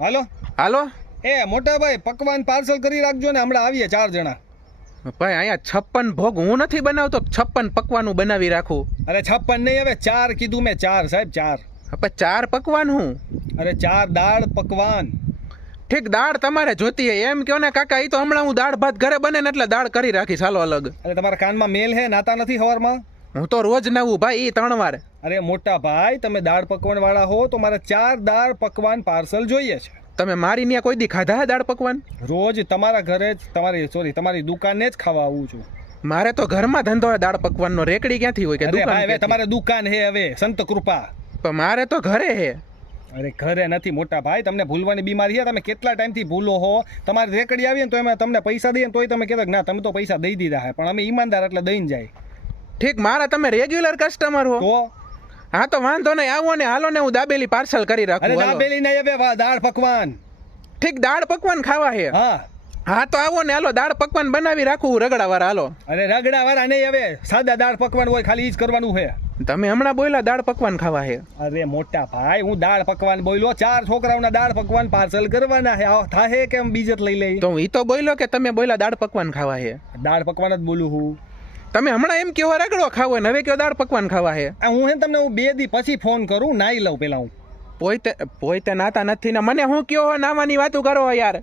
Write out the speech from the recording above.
હાલો હાલો એ મોટા ભાઈ પકવાન પાર્સલ કરી રાખજો ને, હમણાં આવીએ 4 જણા. ભાઈ અહીંયા 56 ભોગ હું નથી બનાવતો, 56 પકવાનું બનાવી રાખું. અરે 56 નહીં, હવે 4 કીધું મેં, 4 સાહેબ 4. આપણે 4 પકવાન હું? અરે 4 દાળ પકવાન. ઠીક, દાળ તમારે જોતી હે એમ કયો ને કાકા, એ તો હમણાં હું દાળ ભાત ઘરે બને ને એટલે દાળ કરી રાખીશ. હાલો અલગ. અરે તમારા કાનમાં મેલ હે, નાતા નથી સવારમાં? હું તો રોજ નાવું ભાઈ, એ 3 વાર. અરે મોટા ભાઈ, તમે દાળ પકવાન વાળા હો તો મારે 4 દાળ પકવાન પાર્સલ જોઈએ છે. તમે મારી ત્યાં કોઈ દી ખાધા હે દાળ પકવાન? રોજ તમારા ઘરે જ તમારી દુકાને જ ખાવા આવું છું. મારે તો ઘરમાં ધંધો હે દાળ પકવાનનો. રેકડી ક્યાંથી હોય કે અરે દુકાન? ભાઈ હવે તમારે દુકાન હે, હવે સંત કૃપા. પણ મારે તો ઘરે હે. અરે ઘરે નથી મોટા ભાઈ, તમને ભૂલવાની બીમારી છે. તમે કેટલા ટાઈમથી ભૂલો હો. તમારી રેકડી આવીએ ને તો એમાં તમને પૈસા દઈએ તોય તમે કહેતા ના તમે તો પૈસા દઈ દીધા હે, પણ અમે ઈમાનદાર એટલે દઈને જાય. ઠીક, મારા તમે રેગ્યુલર કસ્ટમર હો. તો હા તો વાંધો નહીં, આવો ને હાલો ને, હું દાબેલી પાર્સલ કરી અરે રાખું. હાલો. દાબેલી નહીં, હવે દાળ પકવાન. ઠીક, દાળ પકવાન ખાવા હે? હા હા તો આવો ને, હાલો દાળ પકવાન બનાવી રાખું રગડા વાળા. હાલો. અરે રગડા વાળા નહીં, હવે સાદા દાળ પકવાન હોય, ખાલી ઈ જ કરવાનું છે. તમે હમણાં બોલ્યા દાળ પકવાન ખાવા હે. અરે મોટા ભાઈ, હું દાળ પકવાન બોલ્યો. 4 છોકરાઓના દાળ પકવાન પાર્સલ કરવાના છે. થાય કેમ બીજે જ લઈ લઈ? તો હું ઈ તો બોલ્યો કે તમે બોલ્યા દાળ પકવાન ખાવા હે. દાળ પકવાન જ બોલું હું. તમે હમણાં એમ કેવો રગડો ખાવો ને હવે કયો દાળ પકવાન ખાવા હે. હું હે તમને 2 દી પછી ફોન કરું, નાઈ લઉં પેલા હું. પોઈતે નાતા નથી ને મને હું કયો નાવાની વાતું કરો યાર.